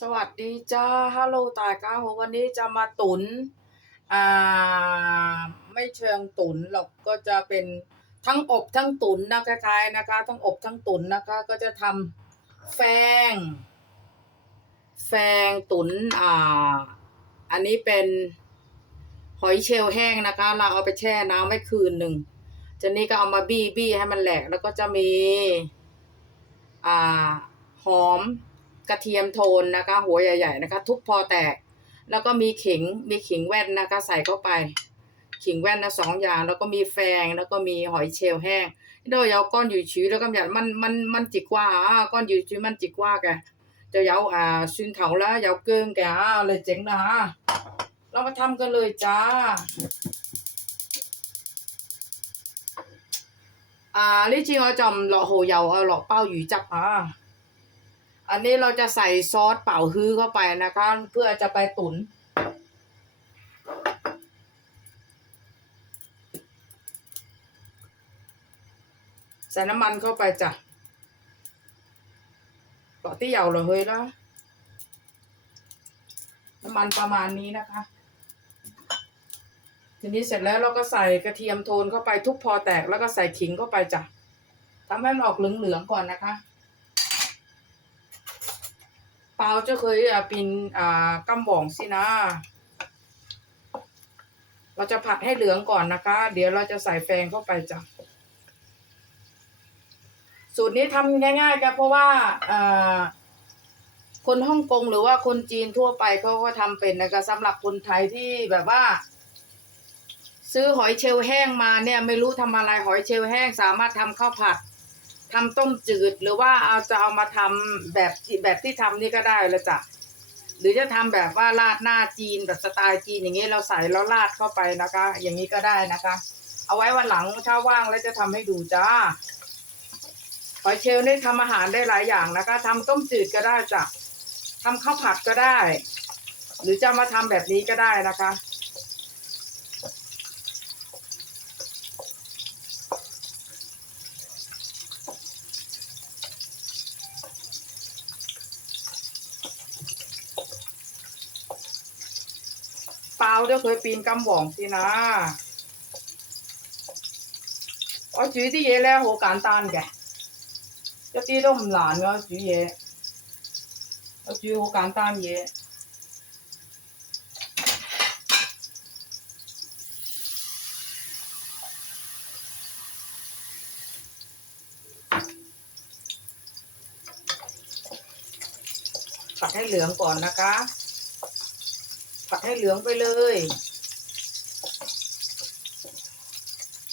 สวัสดีจ้าฮัลโหลตายก้าวันนี้จะมาตุนอ่าไม่เชิงตุนหรอกก็จะเป็นทั้งอบทั้งตุนนะคล้ายๆนะคะ ทั้งอบทั้งตุนนะคะ ก็จะทำแฟง แฟงตุนอ่า อันนี้เป็นหอยเชลล์แห้งนะคะ เราเอาไปแช่น้ำไว้คืนหนึ่งจากนี้ก็เอามาบี้บี้ให้มันแหลกแล้วก็จะมี อ่าหอม กระเทียมโทนนะคะ หัวใหญ่ ๆ นะคะ ทุบพอแตก แล้วก็มีขิงมีขิงแว่นนะคะ ใส่เข้าไป ขิงแว่นนะสองอย่าง แล้วก็มีแฟงแล้วก็มีหอยเชลล์แห้งเดี๋ยวเอาก้อนอยู่ชื้แล้วก็อย่างมันมันมันจิกว่าอ่ะก้อนอยู่ชื้มันจิกว่าแกจะเอาอ่าซุนเขาแล้วเอาเกิงแกอ่ะเลยเจ๋งนะฮะเรามาทำกันเลยจ้า อ่า呢次我就唔落蚝油啊，落鲍鱼汁啊。 อันนี้เราจะใส่ซอสเป่าฮื้อเข้าไปนะคะ เพื่อจะไปตุน ใส่น้ำมันเข้าไปจ้ะเกาะที่เหยาเหรอเฮ้ยแล้วน้ำมันประมาณนี้นะคะ ทีนี้เสร็จแล้วเราก็ใส่กระเทียมโทนเข้าไปทุกพอแตกแล้วก็ใส่ขิงเข้าไปจ้ะทำให้มันออกเหลืองๆก่อนนะคะ เปล่าจะเคยอะเป็นอ่ากำบ่องสินะ เราจะผัดให้เหลืองก่อนนะคะ เดี๋ยวเราจะใส่แฟงเข้าไปจ้ะสูตรนี้ทำง่ายๆกันเพราะว่าอ่าคนฮ่องกงหรือว่าคนจีนทั่วไปเขาก็ทำเป็นนะคะสำหรับคนไทยที่แบบว่า ซื้อหอยเชลล์แห้งมาเนี่ย ไม่รู้ทำอะไรหอยเชลล์แห้งสามารถทำข้าวผัด ทำต้มจืดหรือว่าเอาจะเอามาทำแบบที่แบบที่ทำนี่ก็ได้เลยจ้ะหรือจะทำแบบว่าราดหน้าจีนแบบสไตล์จีนอย่างนี้เราใส่แล้วราดเข้าไปนะคะ อย่างนี้ก็ได้นะคะ เอาไว้วันหลังถ้าว่างแล้วจะทำให้ดูจ้าหอยเชลล์นี่ทำอาหารได้หลายอย่างนะคะทำต้มจืดก็ได้จ้ะทำข้าวผัดก็ได้ หรือจะมาทำแบบนี้ก็ได้นะคะ เปล่าจะเคยปีนกำหว่องสินะ我煮啲嘢咧好簡單嘅，一啲都唔難噶煮嘢。我煮好簡單嘢。ผัดให้เหลืองก่อนนะคะ ผัดให้เหลืองไปเลย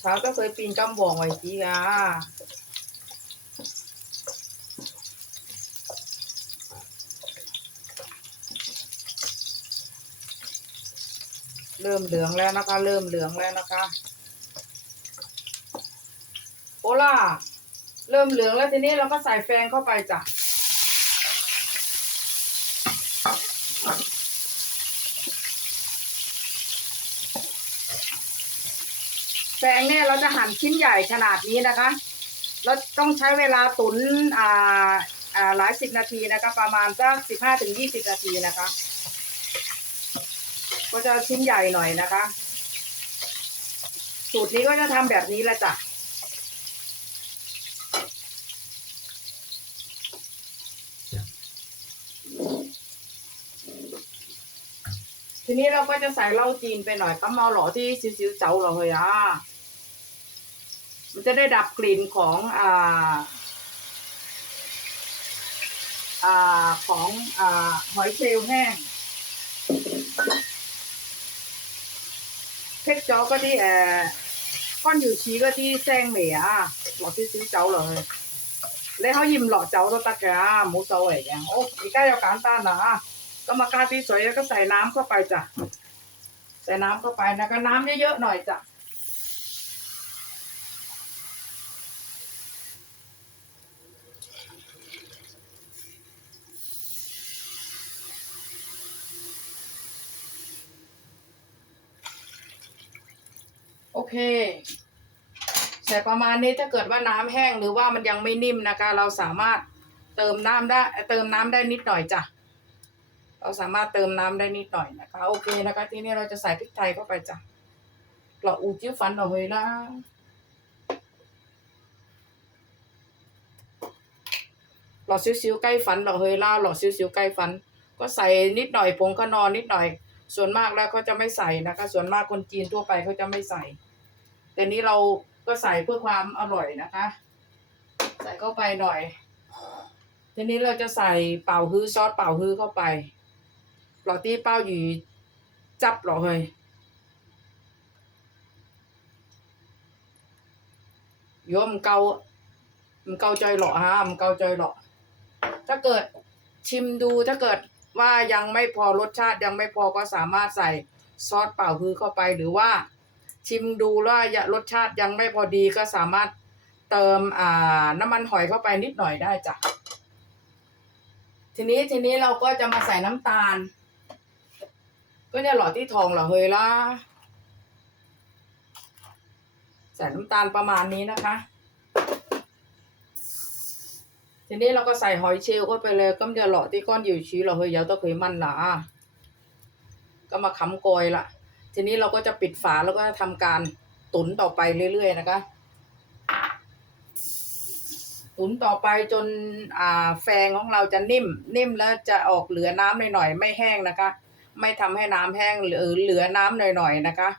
เช้าก็เคยปีนกำบองไว้จีกาเริ่มเหลืองแล้วนะคะ เริ่มเหลืองแล้วนะคะโอล่าเริ่มเหลืองแล้วทีนี้เราก็ใส่แฟงเข้าไปจ้ะ แฟงเนี่ยเราจะหั่นชิ้นใหญ่ขนาดนี้นะคะ แล้วต้องใช้เวลาตุนอ่าอ่าหลายสิบนาทีนะคะ ประมาณสักสิบห้าถึงยี่สิบนาทีนะคะ ก็จะชิ้นใหญ่หน่อยนะคะ สูตรนี้ก็จะทำแบบนี้แหละจ้ะทีนี้เราก็จะใส่เหล้าจีนไปหน่อยก็เมาหล่อที่ซิวๆเจ้าเราเลยอะ มันจะได้ดับกลิ่นของอ่าอ่าของอ่าหอยเชลล์แห้งเพชรจอก็ที่แอร์ก้อนอยู่ชีก็ที่แซงเหมียหล่อที่ซิวเจ้าเลยแล้วเขายิ้มหล่อเจ้าตัวตะกะหมูเซาเอย่างโอ้อีกใกล้เอาการต้านนะก็มากาที่สวยแล้วก็ใส่น้ำเข้าไปจ้ะใส่น้ำเข้าไปนะก็น้ำเยอะๆหน่อยจ้ะ เค ใส่ประมาณนี้ถ้าเกิดว่าน้ำแห้งหรือว่ามันยังไม่นิ่มนะคะ เราสามารถเติมน้ำได้ เติมน้ำได้นิดหน่อยจ้ะเราสามารถเติมน้ำได้นิดหน่อยนะคะ โอเคนะคะ ทีนี้เราจะใส่พริกไทยเข้าไปจ้ะเราอูจิ้วฟันเราเฮยละหลอดซิ้วๆใกล้ฟันเราเฮยล่าหลอดซิ้วๆใกล้ฟัน ก็ใส่นิดหน่อยผงขนอนนิดหน่อย ส่วนมากแล้วก็จะไม่ใส่นะคะ ส่วนมากคนจีนทั่วไปเขาจะไม่ใส่ แต่นี้เราก็ใส่เพื่อความอร่อยนะคะ ใส่เข้าไปหน่อย ทีนี้เราจะใส่เป่าฮื้อซอสเป่าฮื้อเข้าไปปลอตี้เป้าหยีจับหรอเฮ้ยโยมเกามันเกาใจหรอฮะมันเกาใจหรอถ้าเกิดชิมดูถ้าเกิดว่ายังไม่พอรสชาติยังไม่พอก็สามารถใส่ซอสเป่าฮื้อเข้าไปหรือว่า ชิมดูแล้วรสชาติยังไม่พอดีก็สามารถเติมอ่าน้ำมันหอยเข้าไปนิดหน่อยได้จ้ะทีนี้ทีนี้เราก็จะมาใส่น้ำตาล ก็เนี่ยหลอดที่ทองเหรอเฮ้ยล่ะใส่น้ำตาลประมาณนี้นะคะ ทีนี้เราก็ใส่หอยเชลล์เข้าไปเลยก็จะหลอดที่ก้อนอยู่ชี้เหราเฮยเยาวต้องเคยมันหนาก็มาค้ำกอยละ ทีนี้เราก็จะปิดฝาแล้วก็ทำการตุ๋นต่อไปเรื่อยๆนะคะ ตุ๋นต่อไปจนอ่าแฟงของเราจะนิ่ม นิ่มแล้วจะออกเหลือน้ำหน่อยๆไม่แห้งนะคะ ไม่ทำให้น้ำแห้งหรือเหลือน้ำหน่อยๆนะคะ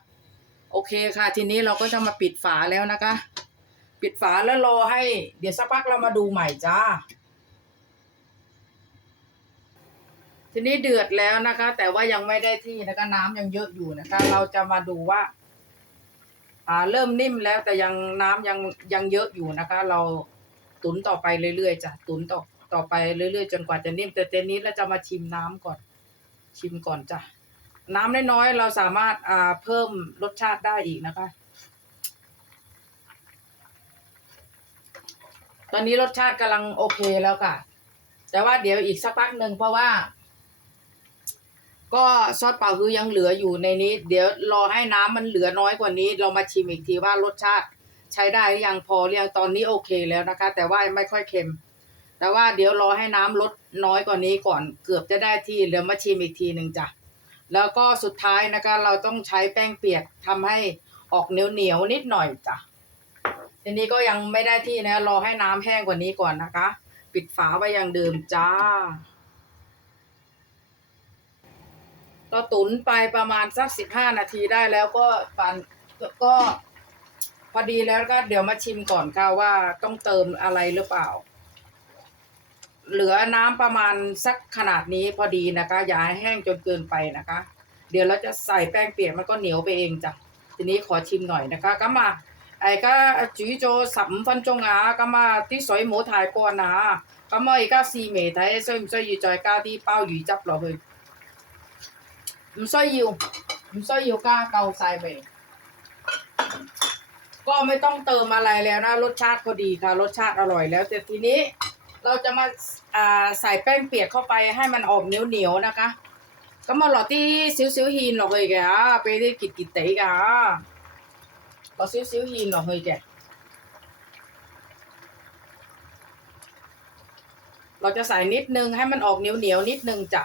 โอเคค่ะ ทีนี้เราก็จะมาปิดฝาแล้วนะคะ ปิดฝาแล้วรอให้เดี๋ยวสักพักเรามาดูใหม่จ้า ทีนี้เดือดแล้วนะคะ แต่ว่ายังไม่ได้ที่นะคะ น้ำยังเยอะอยู่นะคะ เราจะมาดูว่า อ่า เริ่มนิ่มแล้วแต่ยังน้ำยังยังเยอะอยู่นะคะ เราตุนต่อไปเรื่อยๆจ้ะตุนต่อต่อไปเรื่อยๆจนกว่าจะนิ่มแต่เจนนี้เราจะมาชิมน้ำก่อน ชิมก่อนจ้ะน้ำน้อยๆเราสามารถอ่าเพิ่มรสชาติได้อีกนะคะ ตอนนี้รสชาติกำลังโอเคแล้วค่ะ แต่ว่าเดี๋ยวอีกสักพักหนึ่งเพราะว่า ก็ซอสเปล่าคือยังเหลืออยู่ในนี้ เดี๋ยวรอให้น้ำมันเหลือน้อยกว่านี้ เรามาชิมอีกทีว่ารสชาติใช้ได้หรือยังพอหรือยังตอนนี้โอเคแล้วนะคะ แต่ว่าไม่ค่อยเค็ม แต่ว่าเดี๋ยวรอให้น้ำลดน้อยกว่านี้ก่อนเกือบจะได้ที่เดี๋ยวมาชิมอีกทีหนึ่งจ้ะแล้วก็สุดท้ายนะคะ เราต้องใช้แป้งเปียกทำให้ออกเหนียวเหนียวๆนิดหน่อยจ้ะทีนี้ก็ยังไม่ได้ที่นะรอให้น้ำแห้งกว่านี้ก่อนนะคะ ปิดฝาไว้อย่างเดิมจ้า เราตุนไปประมาณสักสิบห้านาทีได้แล้วก็ปั่นก็พอดีแล้วก็เดี๋ยวมาชิมก่อนค่ะว่าต้องเติมอะไรหรือเปล่า เหลือน้ำประมาณสักขนาดนี้พอดีนะคะ อย่าให้แห้งจนเกินไปนะคะ เดี๋ยวเราจะใส่แป้งเปียกมันก็เหนียวไปเองจ้ะทีนี้ขอชิมหน่อยนะคะก็มาไอ้ก็จีโจสัมฟันจงอาก็มาที่สวยหมูถ่ายก่อนนะก็มาอีกก็ซีเมทไทยเสริมเสยอยู่จอยก้าที่เป้าอยู่จับเราเลย 唔需要，唔需要加够晒味。ก็ไม่ต้องเติมอะไรแล้วนะ รสชาติพอดีค่ะ รสชาติอร่อยแล้วแต่ทีนี้ เราจะมาอ่าใส่แป้งเปียกเข้าไปให้มันออกเหนียวเหนียวๆนะคะก็มาหลอดที่ซิวซิวฮีนหรอกเลยแกอ่ะไปได้กิดกิดเตะกะหลอดซิวซิวฮีนหรอกเลยแกเราจะใส่นิดนึงให้มันออกเหนียวเหนียวๆนิดนึงจ้ะ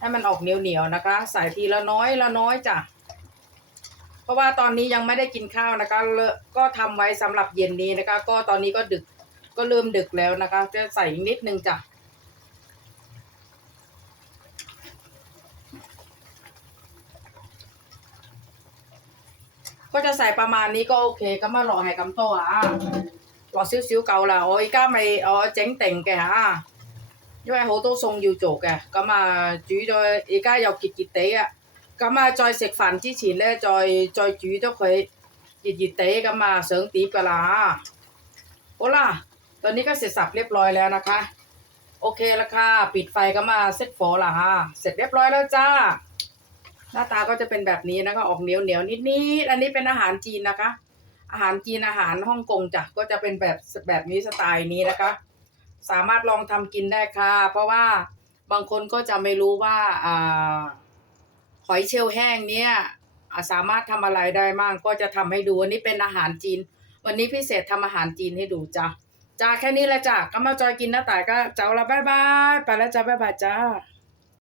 ให้มันออกเหนียวๆนะคะ ใส่ทีละน้อยละน้อยจ้ะเพราะว่าตอนนี้ยังไม่ได้กินข้าวนะคะก็ทำไว้สำหรับเย็นนี้นะคะ ก็ตอนนี้ก็ดึกก็เริ่มดึกแล้วนะคะ จะใส่นิดนึงจ้ะก็จะใส่ประมาณนี้ก็โอเคก็มาหล่อให้กำโตอะหล่อซิ้วๆเกาละโอ้ยก้าไม่อ๋อเจ๊งเต่งแกฮะ 因为好多餸要做嘅咁啊煮咗而家又结结地啊咁啊再食饭之前咧再再煮咗佢热热地咁啊上碟噶啦好啦ตอนนี้ก็เสร็จสับเรียบร้อยแล้วนะคะ โอเคแล้วค่ะ ปิดไฟก็มาเซ็ตโฟละฮะเสร็จเรียบร้อยแล้วจ้า หน้าตาก็จะเป็นแบบนี้นะคะออกเหนียวเหนียวนิดนิดๆอันนี้เป็นอาหารจีนนะคะ อาหารจีนอาหารฮ่องกงจ้ะก็จะเป็นแบบแบบนี้สไตล์นี้นะคะ สามารถลองทำกินได้ค่ะ เพราะว่าบางคนก็จะไม่รู้ว่าอ่าหอยเชลล์แห้งเนี่ยสามารถทำอะไรได้มั่งก็จะทำให้ดูวันนี้เป็นอาหารจีน วันนี้พิเศษทำอาหารจีนให้ดูจ้ะจ้าแค่นี้แหละจ้ะก็มาจอยกินนะแต่ายก็เจ้าละบายบายไปแล้วจ้าบายบายจ้า